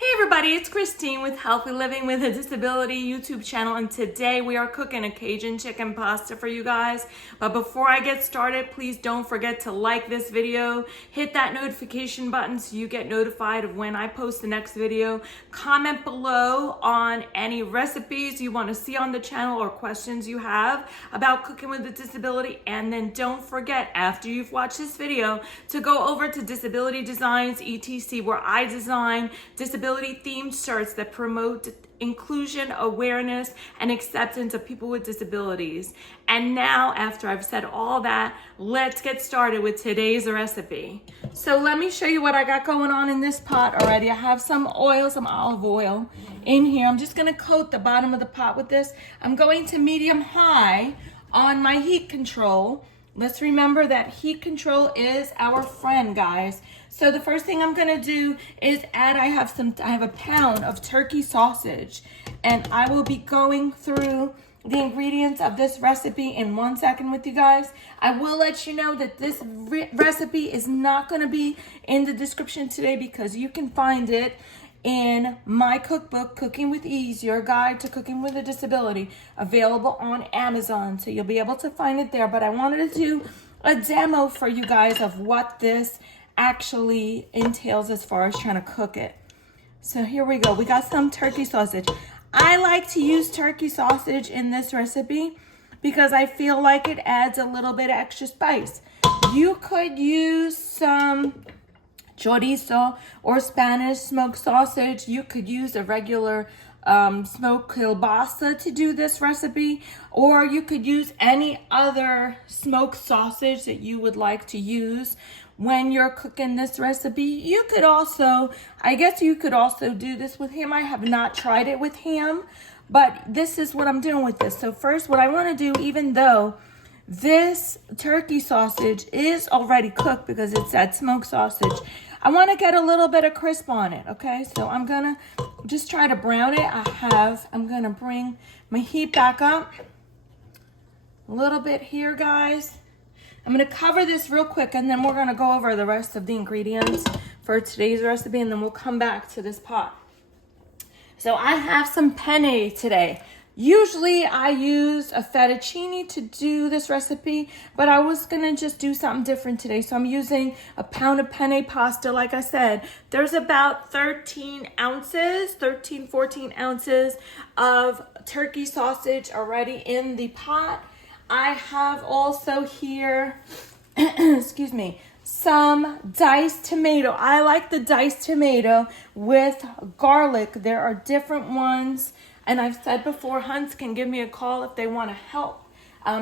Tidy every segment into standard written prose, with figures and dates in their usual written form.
Hey everybody, it's Christine with Healthy Living with a Disability YouTube channel, and today we are cooking a Cajun chicken pasta for you guys. But before I get started, please don't forget to like this video, hit that notification button so you get notified of when I post the next video. Comment below on any recipes you want to see on the channel or questions you have about cooking with a disability, and then don't forget, after you've watched this video, to go over to Disability Designs etc, where I design disability themed shirts that promote inclusion, awareness, and acceptance of people with disabilities. And now, after I've said all that, let's get started with today's recipe. So let me show you what I got going on in this pot already. I have some oil, some olive oil in here. I'm just gonna coat the bottom of the pot with this. I'm going to medium high on my heat control. Let's remember that heat control is our friend, guys. So the first thing I'm gonna do is add, I have a pound of turkey sausage, and I will be going through the ingredients of this recipe in 1 second with you guys. I will let you know that this recipe is not gonna be in the description today because you can find it in my cookbook, Cooking with Ease, Your Guide to Cooking with a Disability, available on Amazon. So you'll be able to find it there. But I wanted to do a demo for you guys of what this actually entails as far as trying to cook it. So here we go. We got some turkey sausage. I like to use turkey sausage in this recipe because I feel like it adds a little bit of extra spice. You could use some chorizo or Spanish smoked sausage. You could use a regular smoked kielbasa to do this recipe, or you could use any other smoked sausage that you would like to use when you're cooking this recipe. You could also, I guess you could also do this with ham. I have not tried it with ham, but this is what I'm doing with this. So first, what I want to do, even though this turkey sausage is already cooked because it's that smoked sausage, I want to get a little bit of crisp on it, okay? So I'm going to just try to brown it. I'm going to bring my heat back up a little bit here, guys. I'm going to cover this real quick, and then we're going to go over the rest of the ingredients for today's recipe, and then we'll come back to this pot. So I have some penne today. Usually I use a fettuccine to do this recipe, but I was gonna just do something different today. So I'm using a pound of penne pasta. Like I said, there's about 14 ounces of turkey sausage already in the pot. I have also here, excuse me, some diced tomato. I like the diced tomato with garlic. There are different ones. And I've said before, Hunts can give me a call if they want to help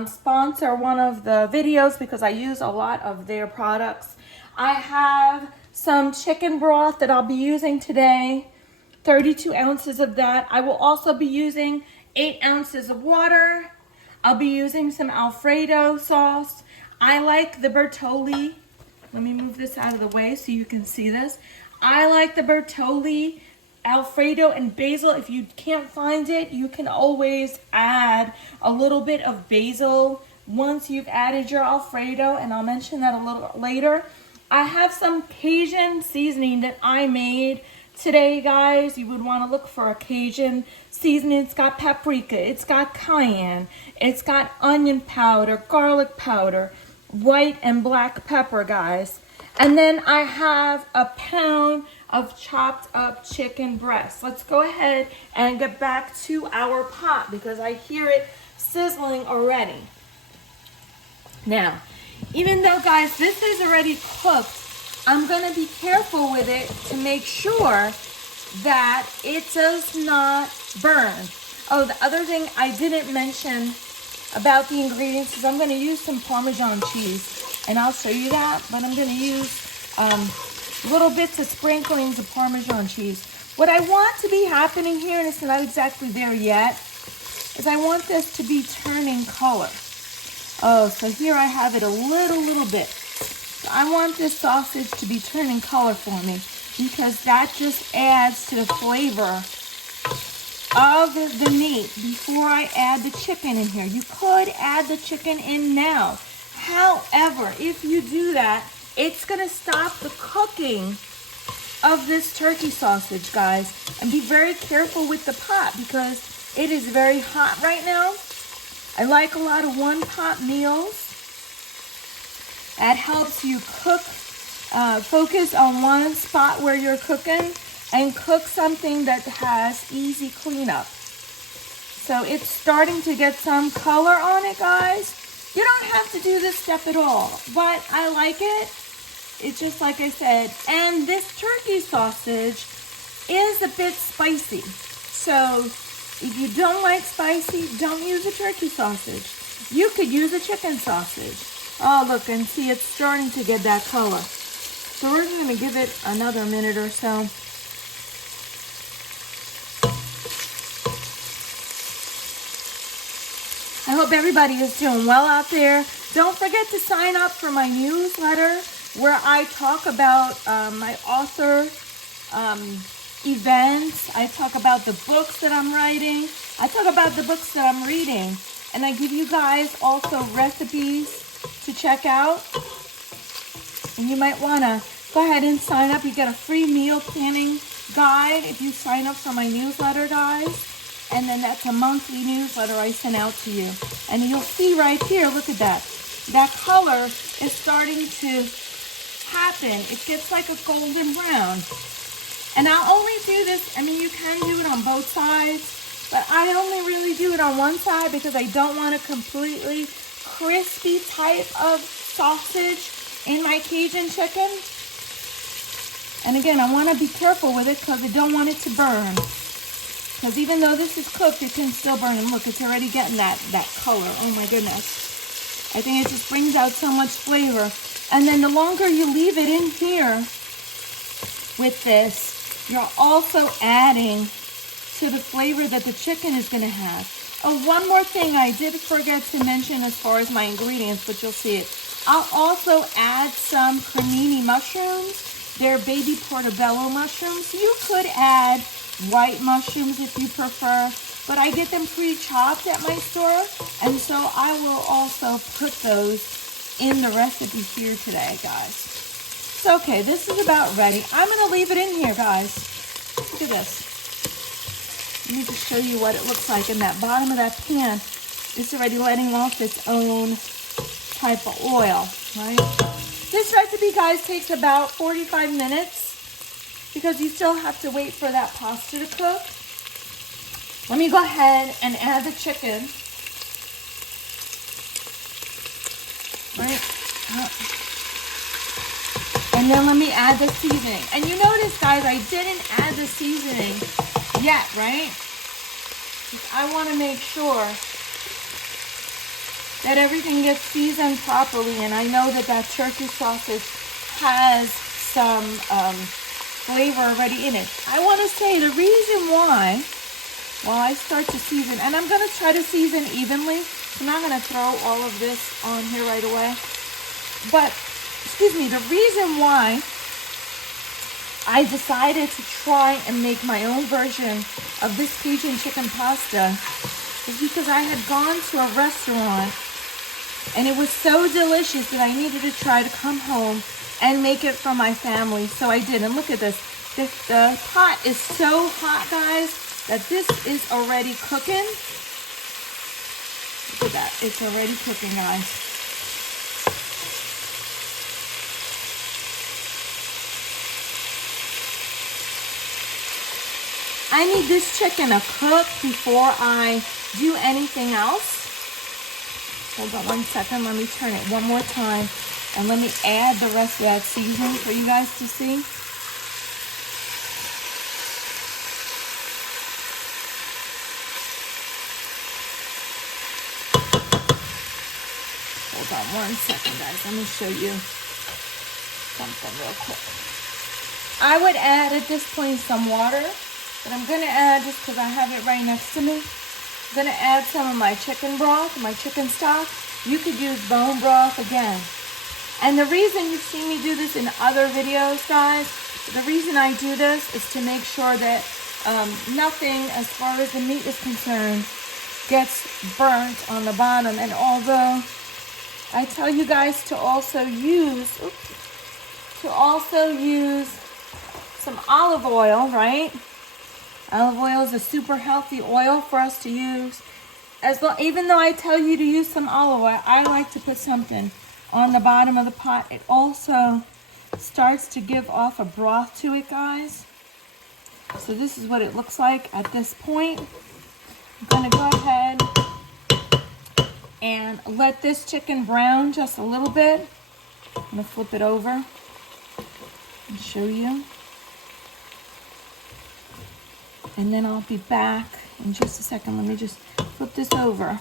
sponsor one of the videos because I use a lot of their products. I have some chicken broth that I'll be using today, 32 ounces of that. I will also be using 8 ounces of water. I'll be using some Alfredo sauce. I like the Bertolli. Let me move this out of the way so you can see this. I like the Bertolli Alfredo and basil. If you can't find it, you can always add a little bit of basil once you've added your Alfredo, and I'll mention that a little later. I have some Cajun seasoning that I made today, guys. You would want to look for a Cajun seasoning. It's got paprika, it's got cayenne, it's got onion powder, garlic powder, white and black pepper, guys. And then I have a pound of chopped up chicken breast. Let's go ahead and get back to our pot because I hear it sizzling already. Now, even though, guys, this is already cooked, I'm gonna be careful with it to make sure that it does not burn. Oh, the other thing I didn't mention about the ingredients is I'm gonna use some Parmesan cheese, and I'll show you that, but I'm gonna use little bits of sprinklings of Parmesan cheese. What I want to be happening here, and it's not exactly there yet, is I want this to be turning color. Oh, so here I have it a little bit. So I want this sausage to be turning color for me because that just adds to the flavor of the meat before I add the chicken in here. You could add the chicken in now. However, if you do that, it's going to stop the cooking of this turkey sausage, guys. And be very careful with the pot because it is very hot right now. I like a lot of one-pot meals. That helps you cook, focus on one spot where you're cooking and cook something that has easy cleanup. So it's starting to get some color on it, guys. You don't have to do this step at all, but I like it. It's just like I said. And this turkey sausage is a bit spicy. So if you don't like spicy, don't use a turkey sausage. You could use a chicken sausage. Oh, look, and see, it's starting to get that color. So we're going to give it another minute or so. I hope everybody is doing well out there. Don't forget to sign up for my newsletter where I talk about my author events. I talk about the books that I'm writing. I talk about the books that I'm reading. And I give you guys also recipes to check out. And you might want to go ahead and sign up. You get a free meal planning guide if you sign up for my newsletter, guys. And then that's a monthly newsletter I send out to you. And you'll see right here, look at that. That color is starting to happen. It gets like a golden brown. And I'll only do this, I mean, you can do it on both sides, but I only really do it on one side because I don't want a completely crispy type of sausage in my Cajun chicken. And again, I want to be careful with it because I don't want it to burn. Because even though this is cooked, it can still burn. And look, it's already getting that color. Oh my goodness. I think it just brings out so much flavor. And then the longer you leave it in here with this, you're also adding to the flavor that the chicken is going to have. Oh, one more thing I did forget to mention as far as my ingredients, but you'll see it. I'll also add some cremini mushrooms. They're baby portobello mushrooms. You could add white mushrooms if you prefer, but I get them pre-chopped at my store, and so I will also put those in the recipe here today, guys. So, okay, this is about ready. I'm going to leave it in here, guys. Look at this. Let me just show you what it looks like in that bottom of that pan. It's already letting off its own type of oil, right? This recipe, guys, takes about 45 minutes. Because you still have to wait for that pasta to cook. Let me go ahead and add the chicken. Right? And then let me add the seasoning. And you notice, guys, I didn't add the seasoning yet, right? I want to make sure that everything gets seasoned properly. And I know that that turkey sausage has some flavor already in it. I want to say the reason why, while I start to season, and I'm going to try to season evenly. I'm not going to throw all of this on here right away. But, excuse me, the reason why I decided to try and make my own version of this Cajun chicken pasta is because I had gone to a restaurant and it was so delicious that I needed to try to come home and make it for my family. So I did. And look at this. The pot is so hot, guys, that this is already cooking. Look at that. It's already cooking, guys. I need this chicken to cook before I do anything else. Hold on one second. Let me turn it one more time. And let me add the rest of that seasoning for you guys to see. Hold on one second, guys. Let me show you something real quick. I would add at this point some water, but I'm going to add, just because I have it right next to me, I'm going to add some of my chicken broth, my chicken stock. You could use bone broth again. And the reason you've seen me do this in other videos, guys, the reason I do this is to make sure that nothing, as far as the meat is concerned, gets burnt on the bottom. And although I tell you guys to also use some olive oil, right? Olive oil is a super healthy oil for us to use. Even though I tell you to use some olive oil, I like to put something on the bottom of the pot. It also starts to give off a broth to it, guys. So this is what it looks like at this point. I'm gonna go ahead and let this chicken brown just a little bit. I'm gonna flip it over and show you. And then I'll be back in just a second. Let me just flip this over.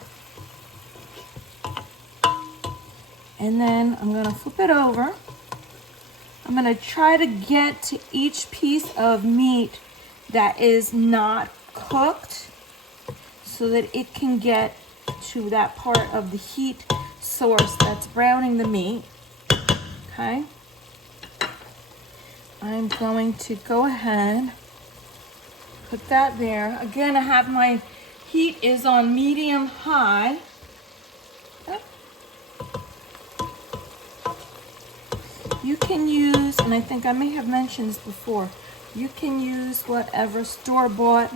And then I'm gonna flip it over. I'm gonna try to get to each piece of meat that is not cooked so that it can get to that part of the heat source that's browning the meat. Okay. I'm going to go ahead, put that there. Again, I have my heat is on medium high. You can use, and I think I may have mentioned this before, you can use whatever store-bought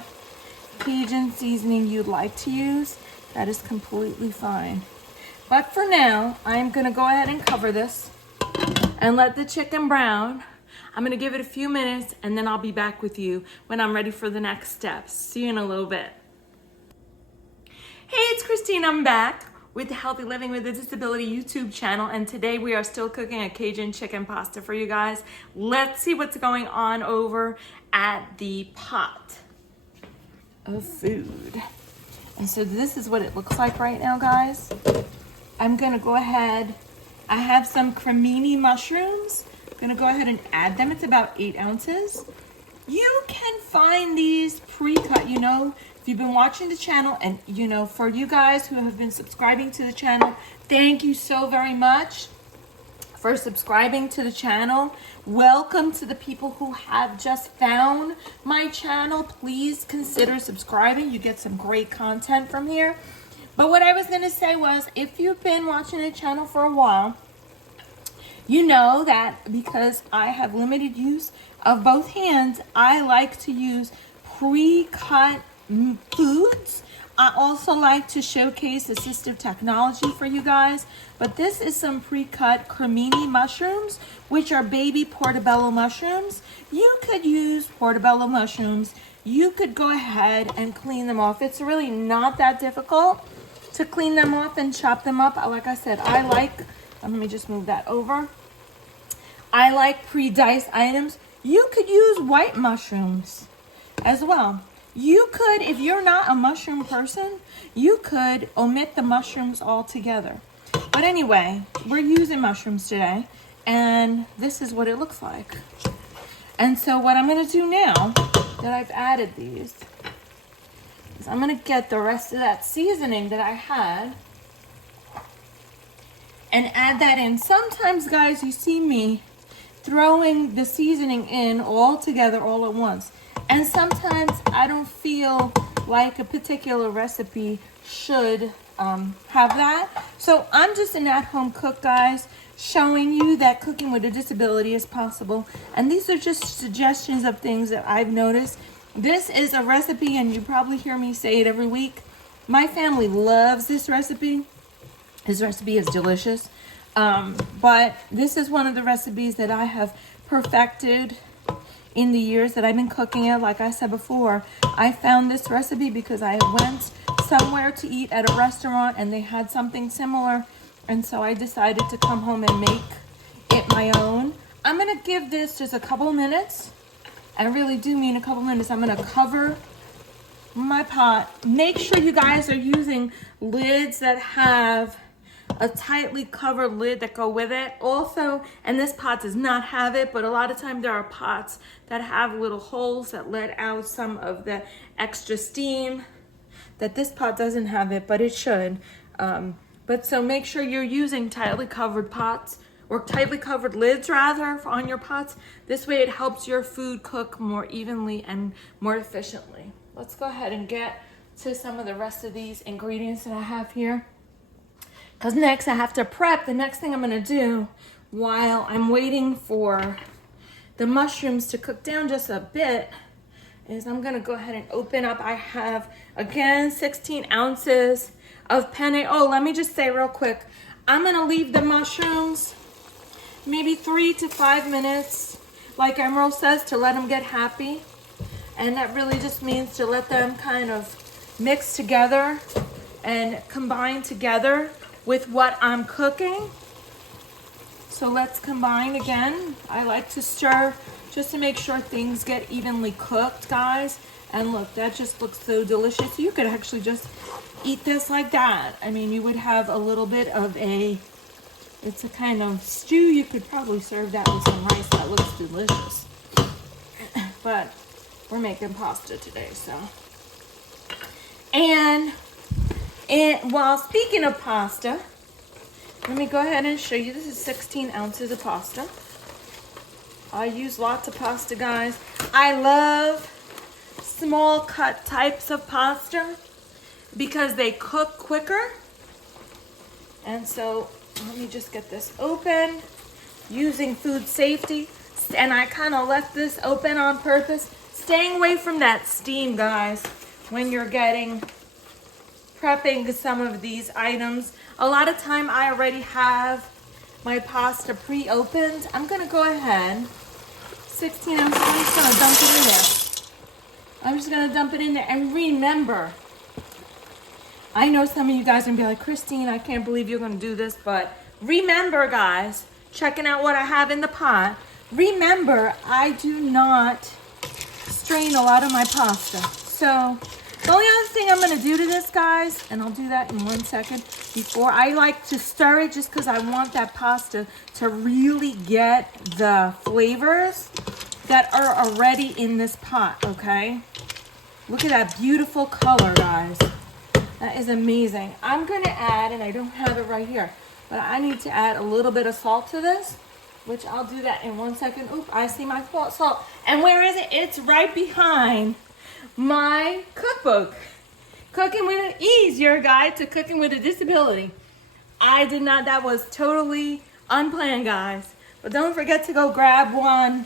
Cajun seasoning you'd like to use. That is completely fine. But for now, I'm gonna go ahead and cover this and let the chicken brown. I'm gonna give it a few minutes and then I'll be back with you when I'm ready for the next steps. See you in a little bit. Hey, it's Christine, I'm back with the Healthy Living with a Disability YouTube channel, and today we are still cooking a Cajun chicken pasta for you guys. Let's see what's going on over at the pot of food. And so this is what it looks like right now, guys. I'm gonna go ahead, I have some cremini mushrooms. I'm gonna go ahead and add them. It's about 8 ounces. You can find these pre-cut, you know, if you've been watching the channel, and you know, for you guys who have been subscribing to the channel, thank you so very much for subscribing to the channel. Welcome to the people who have just found my channel. Please consider subscribing. You get some great content from here. But what I was gonna say was, if you've been watching the channel for a while, you know that because I have limited use of both hands, I like to use pre-cut foods. I also like to showcase assistive technology for you guys, but this is some pre-cut cremini mushrooms, which are baby portobello mushrooms. You could use portobello mushrooms. You could go ahead and clean them off. It's really not that difficult to clean them off and chop them up. Like I said, let me just move that over. I like pre-diced items. You could use white mushrooms as well. You could, if you're not a mushroom person, you could omit the mushrooms altogether. But anyway, we're using mushrooms today, and this is what it looks like. And so what I'm gonna do now that I've added these is I'm gonna get the rest of that seasoning that I had and add that in. Sometimes, guys, you see me throwing the seasoning in all together all at once. And sometimes I don't feel like a particular recipe should have that. So I'm just an at-home cook, guys, showing you that cooking with a disability is possible. And these are just suggestions of things that I've noticed. This is a recipe, and you probably hear me say it every week. My family loves this recipe. This recipe is delicious. But this is one of the recipes that I have perfected in the years that I've been cooking it. Like I said before, I found this recipe because I went somewhere to eat at a restaurant and they had something similar. And so I decided to come home and make it my own. I'm gonna give this just a couple minutes. I really do mean a couple minutes. I'm gonna cover my pot. Make sure you guys are using lids that have a tightly covered lid that go with it. Also, and this pot does not have it, but a lot of times there are pots that have little holes that let out some of the extra steam. That this pot doesn't have it, but it should. But so make sure you're using tightly covered pots, or tightly covered lids rather, on your pots. This way it helps your food cook more evenly and more efficiently. Let's go ahead and get to some of the rest of these ingredients that I have here. Because next I have to prep. The next thing I'm gonna do while I'm waiting for the mushrooms to cook down just a bit is I'm gonna go ahead and open up. I have, again, 16 ounces of penne. Oh, let me just say real quick, I'm gonna leave the mushrooms maybe 3 to 5 minutes, like Emerald says, to let them get happy. And that really just means to let them kind of mix together and combine together with what I'm cooking. So let's combine again. I like to stir just to make sure things get evenly cooked, guys. And look, that just looks so delicious. You could actually just eat this like that. I mean, you would have a little bit of it's a kind of stew. You could probably serve that with some rice. That looks delicious. But we're making pasta today, so. And while speaking of pasta, let me go ahead and show you. This is 16 ounces of pasta. I use lots of pasta, guys. I love small cut types of pasta because they cook quicker. And so let me just get this open using food safety. And I kind of left this open on purpose. Staying away from that steam, guys, when you're prepping some of these items. A lot of time I already have my pasta pre-opened. I'm gonna go ahead, 16 ounces, I'm just gonna dump it in there. I'm just gonna dump it in there. And remember, I know some of you guys are gonna be like, Christine, I can't believe you're gonna do this, but remember, guys, checking out what I have in the pot, remember, I do not strain a lot of my pasta. So the only other thing I'm gonna do to this, guys, and I'll do that in 1 second, before I like to stir it just because I want that pasta to really get the flavors that are already in this pot, okay? Look at that beautiful color, guys. That is amazing. I'm gonna add, and I don't have it right here, but I need to add a little bit of salt to this, which I'll do that in 1 second. Oop, I see my salt. And where is it? It's right behind my cookbook. Cooking with Ease, your guide to cooking with a disability. I did not, that was totally unplanned, guys. But don't forget to go grab 1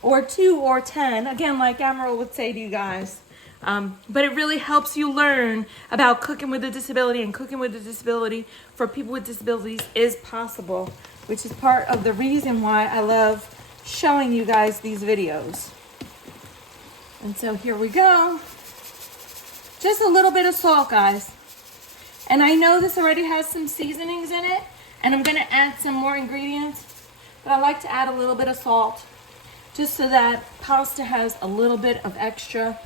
or 2 or 10. Again, like Emerald would say to you guys. But it really helps you learn about cooking with a disability, and cooking with a disability for people with disabilities is possible, which is part of the reason why I love showing you guys these videos. And so here we go. Just a little bit of salt, guys. And I know this already has some seasonings in it, and I'm gonna add some more ingredients, but I like to add a little bit of salt just so that pasta has a little bit of extra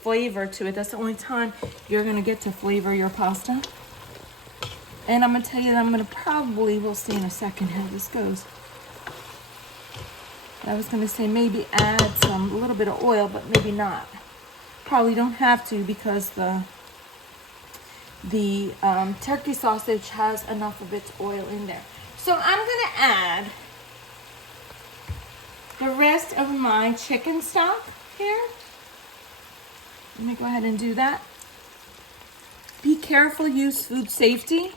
flavor to it. That's the only time you're gonna get to flavor your pasta. And I'm gonna tell you that I'm gonna probably, we'll see in a second how this goes. I was gonna say maybe add a little bit of oil, but maybe not. Probably don't have to because the turkey sausage has enough of its oil in there. So I'm gonna add the rest of my chicken stock here. Let me go ahead and do that. Be careful, use food safety,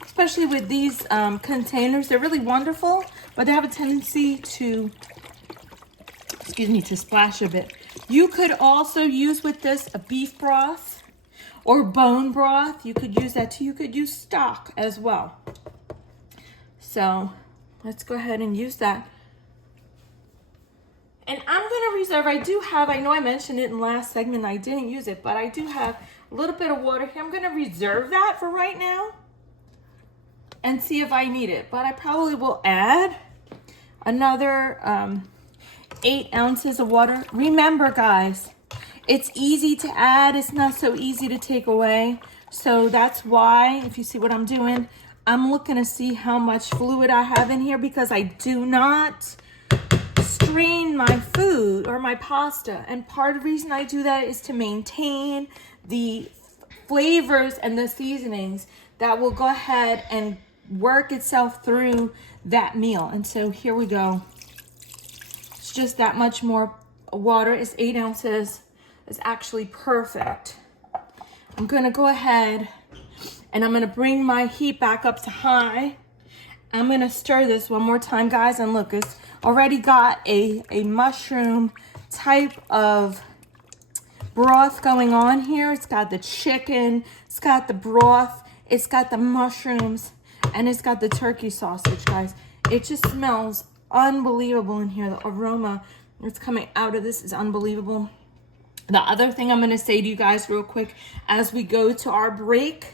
especially with these containers. They're really wonderful, but they have a tendency to, to splash a bit. You could also use with this a beef broth or bone broth. You could use that too. You could use stock as well. So let's go ahead and use that. And I'm gonna reserve, I know I mentioned it in the last segment, I didn't use it, but I do have a little bit of water here. I'm gonna reserve that for right now and see if I need it. But I probably will add another 8 ounces of water. Remember, guys, it's easy to add, it's not so easy to take away. So that's why, if you see what I'm doing, I'm looking to see how much fluid I have in here, because I do not strain my food or my pasta. And part of the reason I do that is to maintain the flavors and the seasonings that will go ahead and work itself through that meal. And so here we go. It's just that much more water. It's 8 ounces. It's actually perfect. I'm gonna go ahead and I'm gonna bring my heat back up to high. I'm gonna stir this one more time, guys, and look, it's already got a mushroom type of broth going on here. It's got the chicken, it's got the broth, it's got the mushrooms, and it's got the turkey sausage, guys. It just smells unbelievable in here. The aroma that's coming out of this is unbelievable. The other thing I'm gonna say to you guys real quick as we go to our break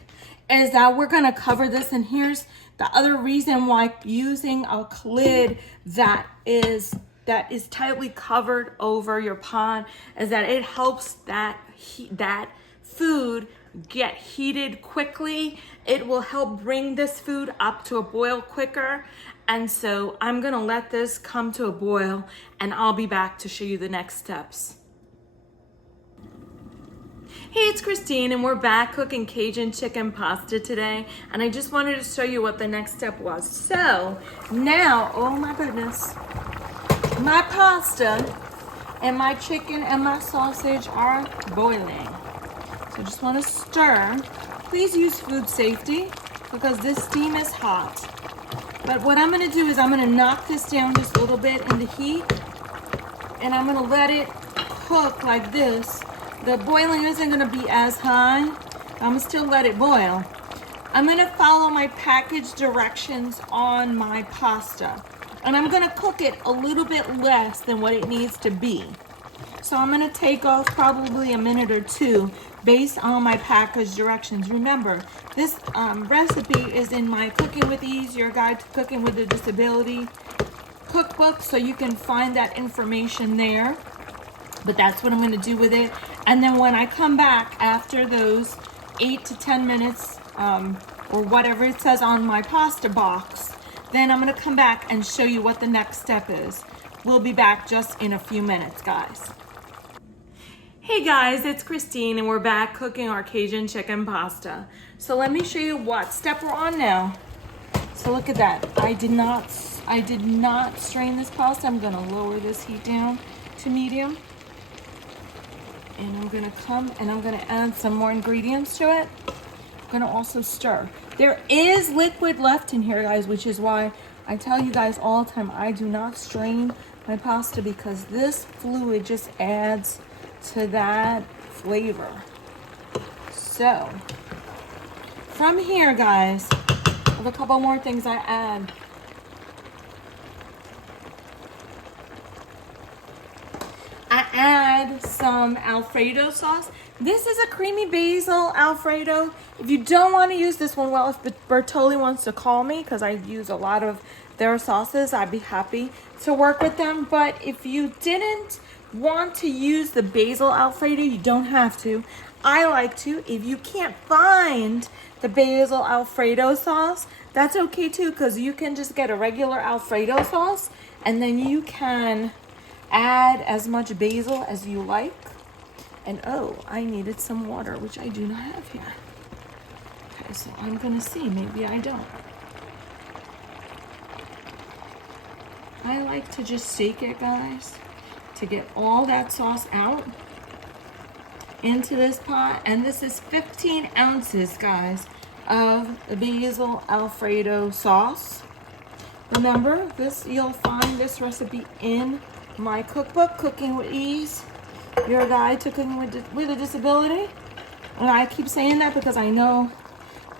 is that we're gonna cover this, and here's the other reason why using a lid that is tightly covered over your pot is that it helps that food get heated quickly. It will help bring this food up to a boil quicker. And so I'm gonna let this come to a boil, and I'll be back to show you the next steps. Hey, it's Christine, and we're back cooking Cajun chicken pasta today. And I just wanted to show you what the next step was. So now, oh my goodness, my pasta and my chicken and my sausage are boiling. So I just want to stir. Please use food safety because this steam is hot. But what I'm going to do is I'm going to knock this down just a little bit in the heat, and I'm going to let it cook like this. The boiling isn't gonna be as high. I'm gonna still let it boil. I'm gonna follow my package directions on my pasta. And I'm gonna cook it a little bit less than what it needs to be. So I'm gonna take off probably a minute or two based on my package directions. Remember, this recipe is in my Cooking with Ease, Your Guide to Cooking with a Disability cookbook, so you can find that information there. But that's what I'm gonna do with it. And then when I come back after those 8 to 10 minutes, or whatever it says on my pasta box, then I'm gonna come back and show you what the next step is. We'll be back just in a few minutes, guys. Hey guys, it's Christine, and we're back cooking our Cajun chicken pasta. So let me show you what step we're on now. So look at that. I did not strain this pasta. I'm gonna lower this heat down to medium. And I'm gonna come and I'm gonna add some more ingredients to it. I'm gonna also stir. There is liquid left in here, guys, which is why I tell you guys all the time, I do not strain my pasta, because this fluid just adds to that flavor. So, from here, guys, I have a couple more things I add. I add some Alfredo sauce. This is a creamy basil Alfredo. If you don't want to use this one, well, if Bertoli wants to call me, because I use a lot of their sauces, I'd be happy to work with them. But if you didn't want to use the basil Alfredo, you don't have to. I like to. If you can't find the basil Alfredo sauce, that's okay too, because you can just get a regular Alfredo sauce, and then you can add as much basil as you like. And oh, I needed some water, which I do not have here. Okay, so I'm gonna see, maybe I don't. I like to just shake it, guys, to get all that sauce out into this pot. And this is 15 ounces, guys, of the basil Alfredo sauce. Remember, you'll find this recipe in my cookbook, Cooking with Ease, Your Guide to Cooking with a Disability. And I keep saying that because I know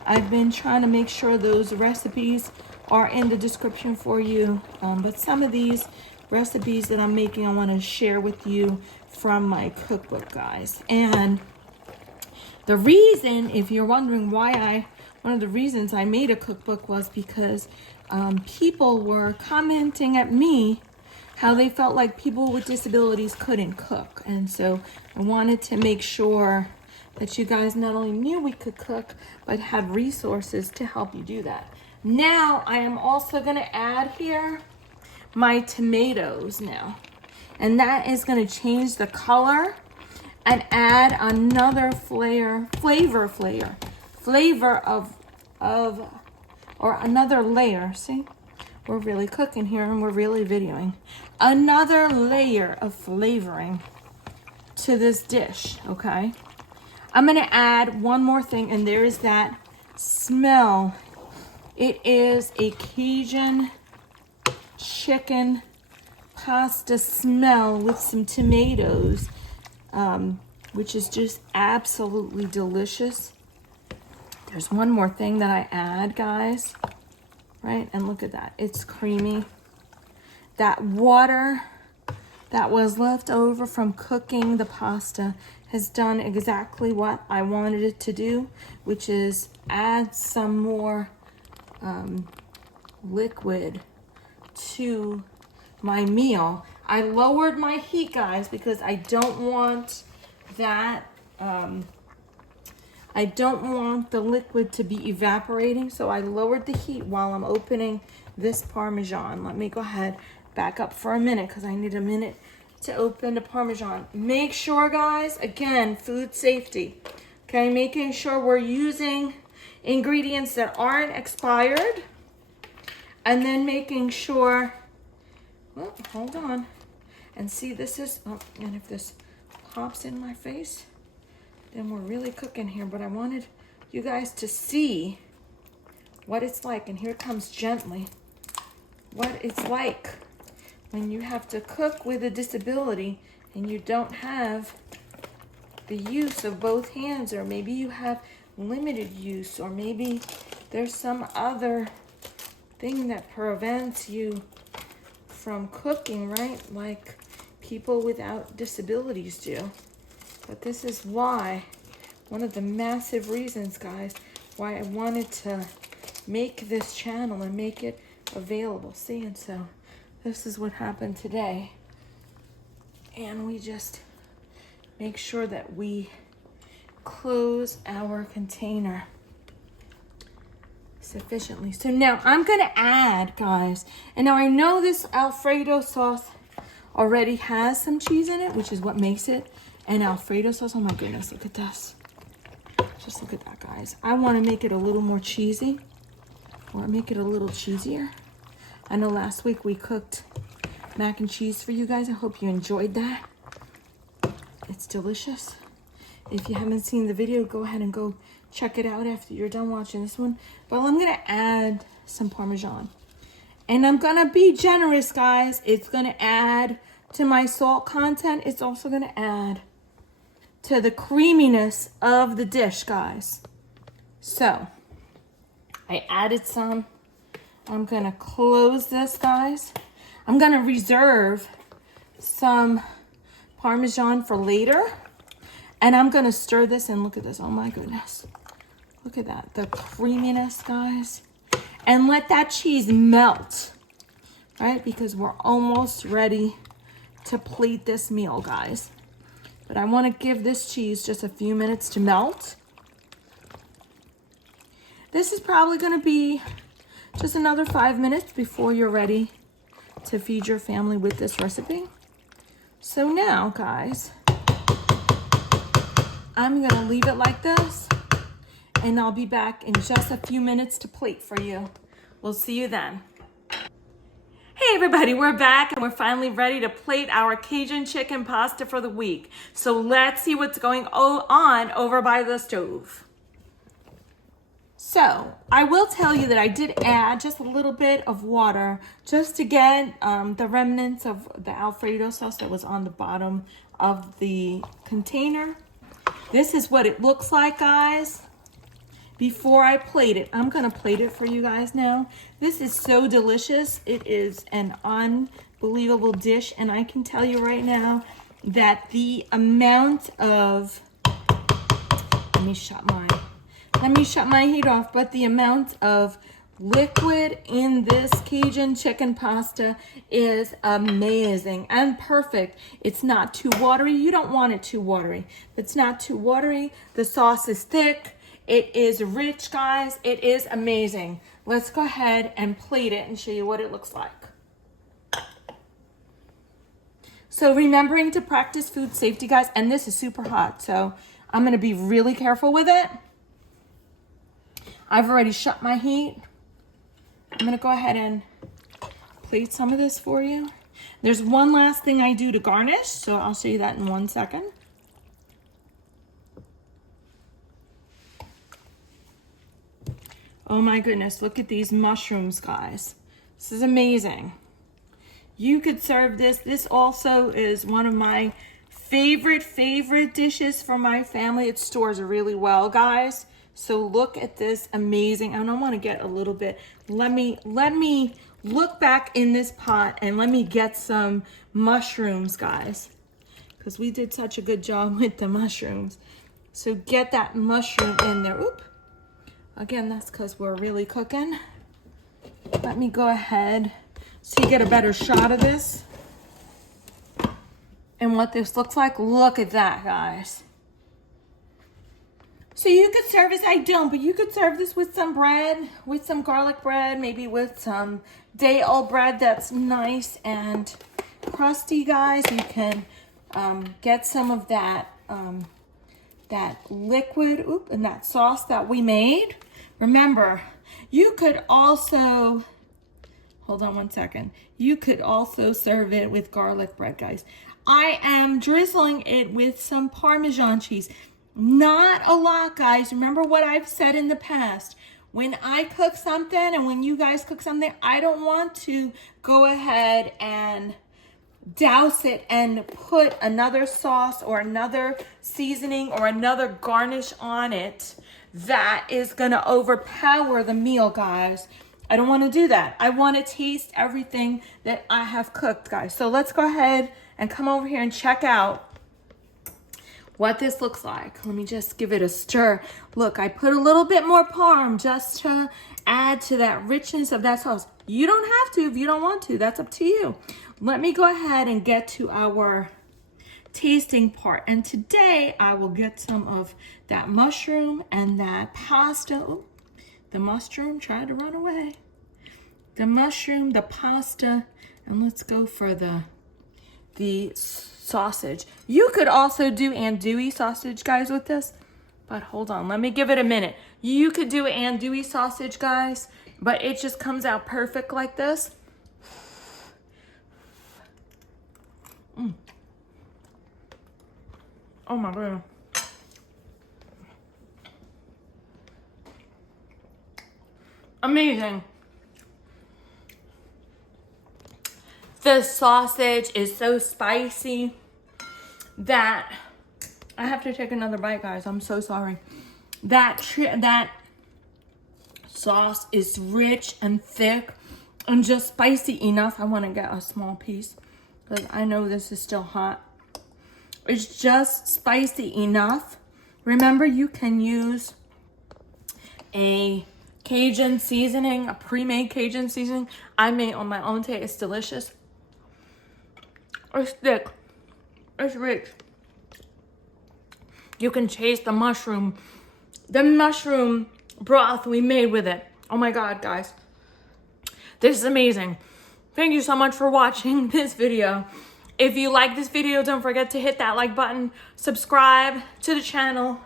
I've been trying to make sure those recipes are in the description for you. But some of these recipes that I'm making, I want to share with you from my cookbook, guys. And the reason, if you're wondering why one of the reasons I made a cookbook was because people were commenting at me how they felt like people with disabilities couldn't cook. And so I wanted to make sure that you guys not only knew we could cook, but had resources to help you do that. Now I am also gonna add here my tomatoes now. And that is gonna change the color and add another flavor of or another layer. See? We're really cooking here, and we're really videoing. Another layer of flavoring to this dish, okay? I'm gonna add one more thing, and there is that smell It is a Cajun chicken pasta smell with some tomatoes, which is just absolutely delicious. There's one more thing that I add, guys, right? And look at that, it's creamy. That water that was left over from cooking the pasta has done exactly what I wanted it to do, which is add some more liquid to my meal. I lowered my heat, guys, because I don't want that, I don't want the liquid to be evaporating, so I lowered the heat while I'm opening this Parmesan. Let me go ahead, back up for a minute, because I need a minute to open the Parmesan. Make sure, guys, again, food safety, okay? Making sure we're using ingredients that aren't expired, and then making sure, oh, hold on, and see, this is, oh, and if this pops in my face, then we're really cooking here. But I wanted you guys to see what it's like, and here it comes gently, what it's like when you have to cook with a disability and you don't have the use of both hands, or maybe you have limited use, or maybe there's some other thing that prevents you from cooking, right? Like people without disabilities do. But this is why, one of the massive reasons, guys, why I wanted to make this channel and make it available. See, and so this is what happened today. And we just make sure that we close our container sufficiently. So now I'm gonna add, guys, and now I know this Alfredo sauce already has some cheese in it, which is what makes it an Alfredo sauce. Oh my goodness, look at this. Just look at that, guys. I want to make it a little more cheesy, or make it a little cheesier. I know last week we cooked mac and cheese for you guys. I hope you enjoyed that. It's delicious. If you haven't seen the video, go ahead and go check it out after you're done watching this one. But I'm gonna add some Parmesan, and I'm gonna be generous, guys. It's gonna add to my salt content. It's also gonna add to the creaminess of the dish, guys. So I added some. I'm gonna close this, guys. I'm gonna reserve some Parmesan for later, and I'm gonna stir this, and look at this. Oh my goodness, look at that, the creaminess, guys. And let that cheese melt, right? Because we're almost ready to plate this meal, guys. But I want to give this cheese just a few minutes to melt. This is probably going to be just another 5 minutes before you're ready to feed your family with this recipe. So now, guys, I'm going to leave it like this, and I'll be back in just a few minutes to plate for you. We'll see you then. Hey everybody, we're back, and we're finally ready to plate our Cajun chicken pasta for the week. So let's see what's going on over by the stove. So I will tell you that I did add just a little bit of water just to get the remnants of the Alfredo sauce that was on the bottom of the container. This is what it looks like, guys, before I plate it. I'm gonna plate it for you guys now. This is so delicious. It is an unbelievable dish, and I can tell you right now that the amount of, let me shut my heat off, but the amount of liquid in this Cajun chicken pasta is amazing and perfect. It's not too watery. You don't want it too watery. It's not too watery. The sauce is thick. It is rich, guys. It is amazing. Let's go ahead and plate it and show you what it looks like. So remembering to practice food safety, guys, and this is super hot, so I'm gonna be really careful with it. I've already shut my heat. I'm gonna go ahead and plate some of this for you. There's one last thing I do to garnish, so I'll show you that in 1 second. Oh my goodness, look at these mushrooms, guys. This is amazing. You could serve this. This also is one of my favorite dishes for my family. It stores really well, guys. So look at this amazing, and I want to get a little bit, let me look back in this pot and let me get some mushrooms, guys, because we did such a good job with the mushrooms. So get that mushroom in there. Oop. Again, that's because we're really cooking. Let me go ahead so you get a better shot of this and what this looks like. Look at that, guys. So you could serve this, I don't, but you could serve this with some bread, with some garlic bread, maybe with some day-old bread that's nice and crusty, guys. You can get some of that that liquid, and that sauce that we made. Remember, you could also, hold on one second. You could also serve it with garlic bread, guys. I am drizzling it with some Parmesan cheese. Not a lot, guys. Remember what I've said in the past. When I cook something and when you guys cook something, I don't want to go ahead and douse it and put another sauce or another seasoning or another garnish on it that is going to overpower the meal, guys. I don't want to do that. I want to taste everything that I have cooked, guys. So let's go ahead and come over here and check out what this looks like. Let me just give it a stir. Look, I put a little bit more parm just to add to that richness of that sauce. You don't have to if you don't want to. That's up to you. Let me go ahead and get to our tasting part. And today I will get some of that mushroom and that pasta. Ooh, the mushroom tried to run away. The mushroom, the pasta, and let's go for the sausage. You could also do andouille sausage, guys, with this. But hold on, let me give it a minute. You could do andouille sausage, guys, but it just comes out perfect like this. Oh my goodness. Amazing. The sausage is so spicy that I have to take another bite, guys. I'm so sorry. That sauce is rich and thick and just spicy enough. I want to get a small piece because I know this is still hot. It's just spicy enough. Remember, you can use a Cajun seasoning, a pre-made Cajun seasoning. I made on my own taste. It's delicious. It's thick. It's rich. You can taste the mushroom broth we made with it. Oh my God, guys. This is amazing. Thank you so much for watching this video. If you like this video, don't forget to hit that like button, subscribe to the channel.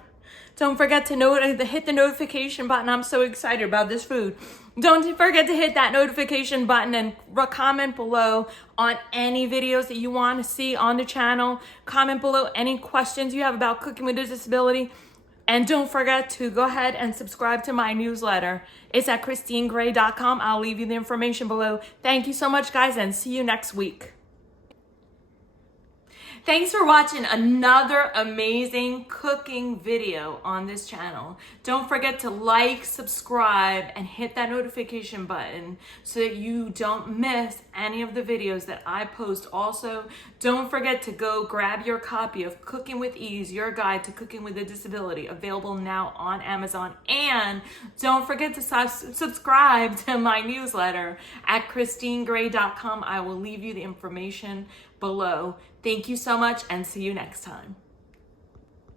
Don't forget to hit the notification button. I'm so excited about this food. Don't forget to hit that notification button and comment below on any videos that you want to see on the channel. Comment below any questions you have about cooking with a disability. And don't forget to go ahead and subscribe to my newsletter. It's at ChristineGray.com. I'll leave you the information below. Thank you so much, guys, and see you next week. Thanks for watching another amazing cooking video on this channel. Don't forget to like, subscribe, and hit that notification button so that you don't miss any of the videos that I post. Also, don't forget to go grab your copy of Cooking with Ease, your guide to cooking with a disability, available now on Amazon. And don't forget to subscribe to my newsletter at ChristineGray.com. I will leave you the information below. Thank you so much and see you next time.